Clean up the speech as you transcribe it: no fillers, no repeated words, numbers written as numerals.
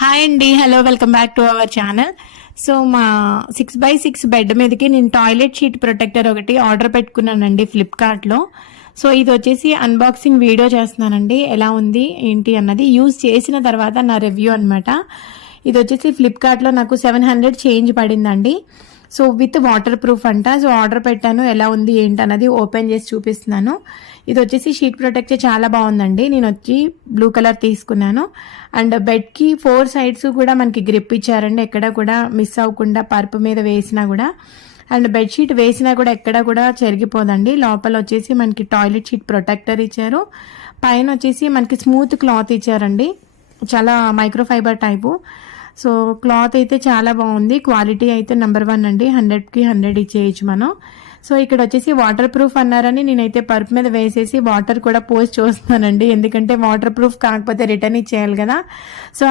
Hi అండి, hello, welcome back to our channel. So మా 6x6 bed మీదకి నేను టాయిలెట్ షీట్ ప్రొటెక్టర్ ఒకటి ఆర్డర్ పెట్టుకున్నానండి ఫ్లిప్కార్ట్లో. సో ఇది వచ్చేసి అన్బాక్సింగ్ వీడియో చేస్తున్నానండి, ఎలా ఉంది ఏంటి అన్నది యూజ్ చేసిన తర్వాత నా రివ్యూ అనమాట. ఇది వచ్చేసి ఫ్లిప్కార్ట్లో నాకు 700 చేంజ్ పడిందండి. సో విత్ వాటర్ ప్రూఫ్ అంట. సో ఆర్డర్ పెట్టాను, ఎలా ఉంది ఏంటి అన్నది ఓపెన్ చేసి చూపిస్తున్నాను. ఇది వచ్చేసి షీట్ ప్రొటెక్టర్ చాలా బాగుందండి. నేను వచ్చి బ్లూ కలర్ తీసుకున్నాను. అండ్ బెడ్కి 4 సైడ్స్ కూడా మనకి గ్రిప్ ఇచ్చారండి, ఎక్కడ కూడా మిస్ అవ్వకుండా పరుపు మీద వేసినా కూడా. అండ్ బెడ్షీట్ వేసినా కూడా ఎక్కడ కూడా చెరిగిపోదండి. లోపల వచ్చేసి మనకి టాయిలెట్ షీట్ ప్రొటెక్టర్ ఇచ్చారు. పైన వచ్చేసి మనకి స్మూత్ క్లాత్ ఇచ్చారండి, చాలా మైక్రోఫైబర్ టైపు. సో క్లాత్ అయితే చాలా బాగుంది, క్వాలిటీ అయితే నెంబర్ 1 అండి. 100కి 100 ఇచ్చేయచ్చు మనం. సో ఇక్కడ వచ్చేసి వాటర్ ప్రూఫ్ అన్నారని నేనైతే పరుపు మీద వేసేసి వాటర్ కూడా పోస్ట్ చూస్తున్నానండి, ఎందుకంటే వాటర్ ప్రూఫ్ కాకపోతే రిటర్న్ ఇచ్చేయాలి కదా. సో